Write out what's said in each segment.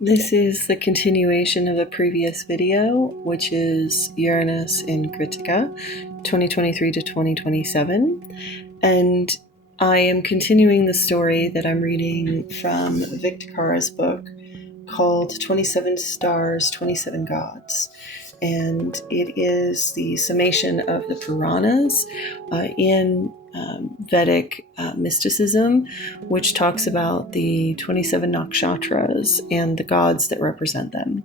This is the continuation of the previous video, which is Uranus in Krittika, 2023 to 2027. And I am continuing the story that I'm reading from Victoria's book called 27 Stars, 27 Gods. And it is the summation of the Puranas in Vedic mysticism, which talks about the 27 nakshatras and the gods that represent them.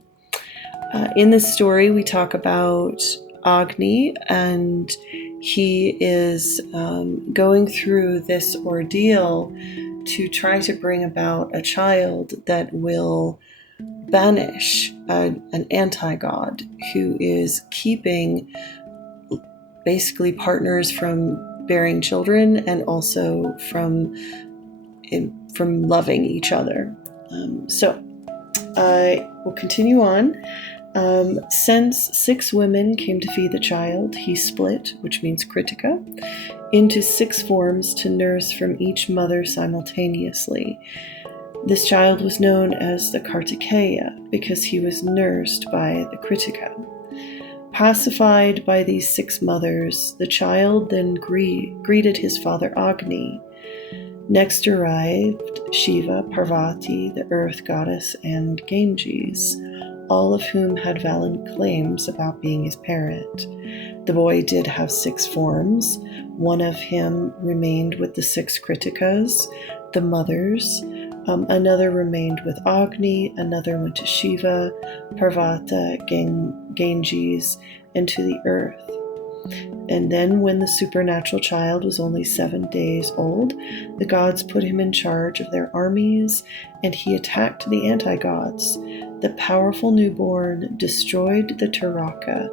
In this story, we talk about Agni, and he is going through this ordeal to try to bring about a child that will banish an anti-god who is keeping basically partners from bearing children and also from loving each other. So I will continue on. Since 6 women came to feed the child, he split, which means Krittika, into 6 forms to nurse from each mother simultaneously. This child was known as the Kartikeya because he was nursed by the Krittika. Pacified by these 6 mothers, the child then greeted his father Agni. Next arrived Shiva, Parvati, the earth goddess, and Ganges, all of whom had valid claims about being his parent. The boy did have 6 forms. One of him remained with the 6 Krittikas, the mothers. Another remained with Agni, another went to Shiva, Parvata, Ganges, and to the earth. And then when the supernatural child was only 7 days old, the gods put him in charge of their armies, and he attacked the anti-gods. The powerful newborn destroyed the Taraka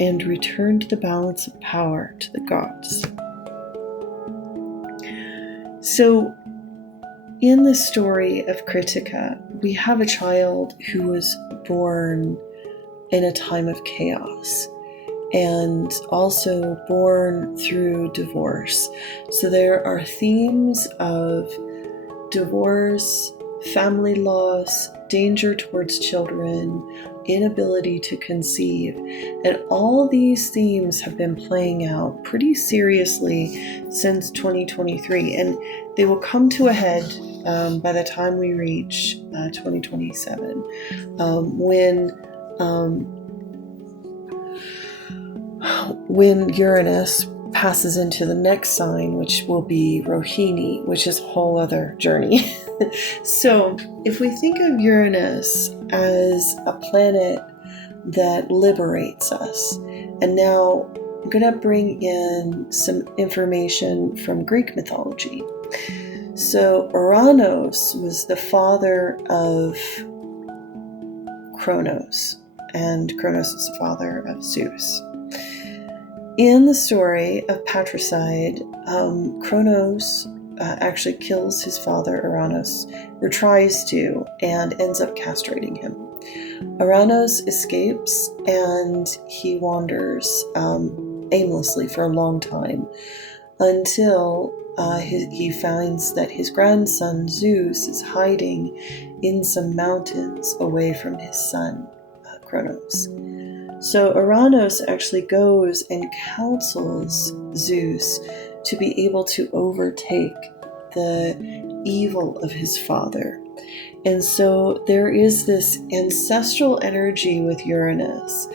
and returned the balance of power to the gods. So, in the story of Krittika, we have a child who was born in a time of chaos and also born through divorce. So there are themes of divorce, family loss, danger towards children, inability to conceive, and all these themes have been playing out pretty seriously since 2023, and they will come to a head by the time we reach 2027, when Uranus passes into the next sign, which will be Rohini, which is a whole other journey. So if we think of Uranus as a planet that liberates us, and now I'm going to bring in some information from Greek mythology. So Uranus was the father of Kronos, and Kronos is the father of Zeus. In the story of patricide, Kronos actually kills his father Uranus, or tries to, and ends up castrating him. Uranus escapes and he wanders aimlessly for a long time until he finds that his grandson Zeus is hiding in some mountains away from his son Kronos. So Uranus actually goes and counsels Zeus to be able to overtake the evil of his father. And so there is this ancestral energy with Uranus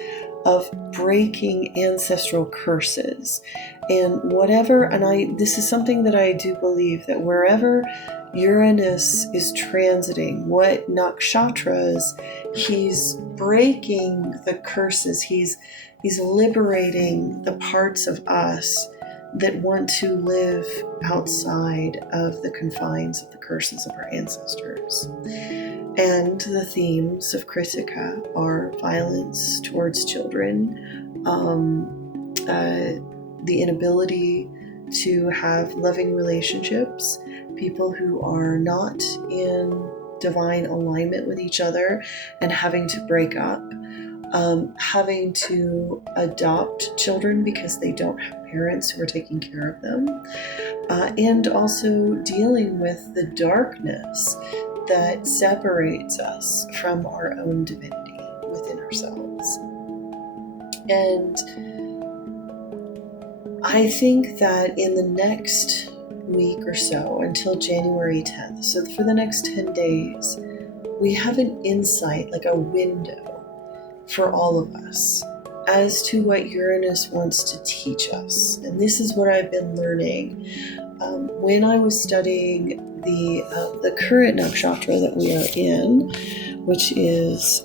of breaking ancestral curses. And this is something that I do believe, that wherever Uranus is transiting, what nakshatras, he's breaking the curses, he's liberating the parts of us that want to live outside of the confines of the curses of our ancestors. And the themes of Krittika are violence towards children, the inability to have loving relationships, people who are not in divine alignment with each other and having to break up, having to adopt children because they don't have parents who are taking care of them, and also dealing with the darkness that separates us from our own divinity within ourselves. And I think that in the next week or so, until January 10th, so for the next 10 days, we have an insight, like a window for all of us as to what Uranus wants to teach us. And this is what I've been learning when I was studying the current nakshatra that we are in, which is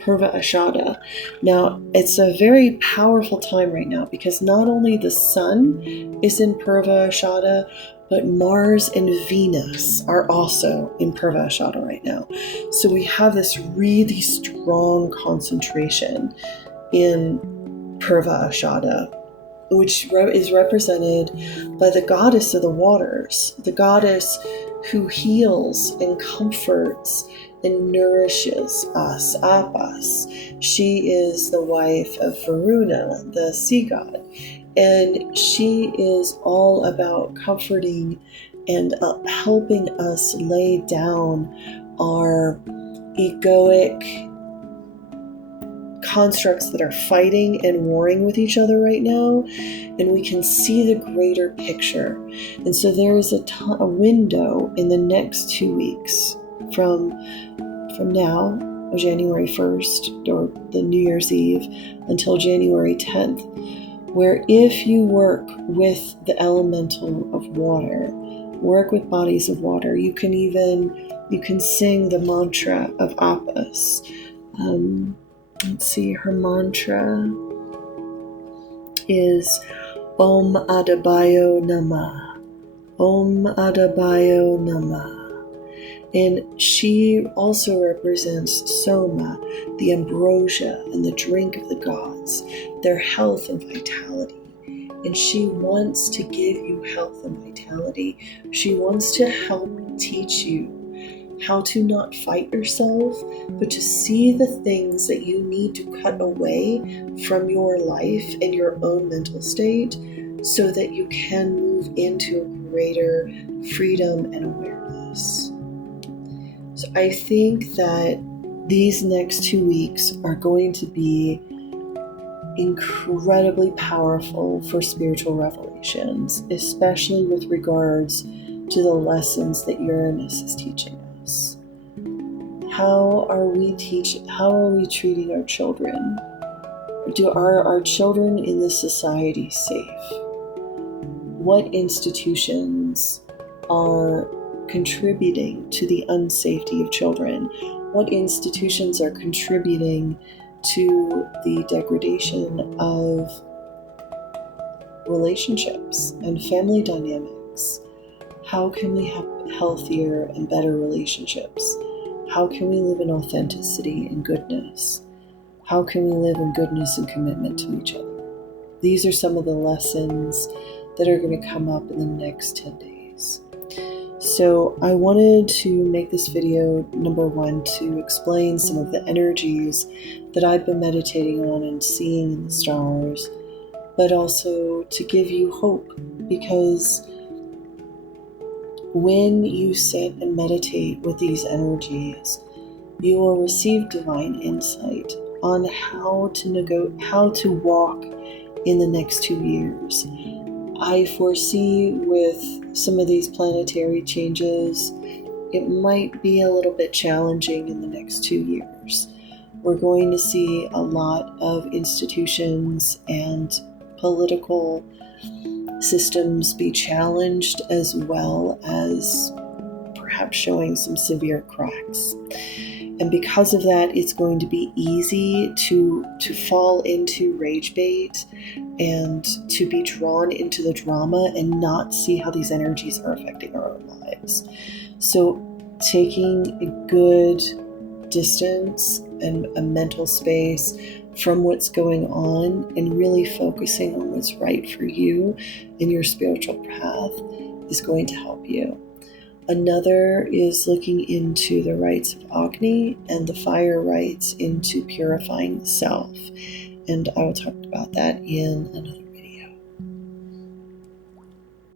Purva Ashada. Now, it's a very powerful time right now because not only the sun is in Purva Ashada, but Mars and Venus are also in Purva Ashada right now. So we have this really strong concentration in Purva Ashada, which is represented by the goddess of the waters, the goddess who heals and comforts and nourishes us, Apas. She is the wife of Varuna, the sea god, and she is all about comforting and helping us lay down our egoic constructs that are fighting and warring with each other right now, and we can see the greater picture. And so there is a window in the next 2 weeks from now, January 1st, or the New Year's Eve, until January 10th, where if you work with the elemental of water, work with bodies of water, you can sing the mantra of Apis. Let's see, her mantra is Om Adabayo Namah. Om Adabayo Namah. And she also represents Soma, the ambrosia and the drink of the gods, their health and vitality. And she wants to give you health and vitality. She wants to help teach you how to not fight yourself, but to see the things that you need to cut away from your life and your own mental state so that you can move into a greater freedom and awareness. So I think that these next 2 weeks are going to be incredibly powerful for spiritual revelations, especially with regards to the lessons that Uranus is teaching us. How are we treating our children? Are our children in this society safe? What institutions are contributing to the unsafety of children? What institutions are contributing to the degradation of relationships and family dynamics? How can we have healthier and better relationships? How can we live in authenticity and goodness? How can we live in goodness and commitment to each other? These are some of the lessons that are going to come up in the next 10 days. So I wanted to make this video, number one, to explain some of the energies that I've been meditating on and seeing in the stars, but also to give you hope, because when you sit and meditate with these energies, you will receive divine insight on how to walk in the next 2 years. I foresee with some of these planetary changes, it might be a little bit challenging in the next 2 years. We're going to see a lot of institutions and political systems be challenged, as well as perhaps showing some severe cracks. And because of that, it's going to be easy to fall into rage bait and to be drawn into the drama and not see how these energies are affecting our own lives. So taking a good distance and a mental space from what's going on and really focusing on what's right for you in your spiritual path is going to help you. Another is looking into the rites of Agni and the fire rites into purifying the self. And I will talk about that in another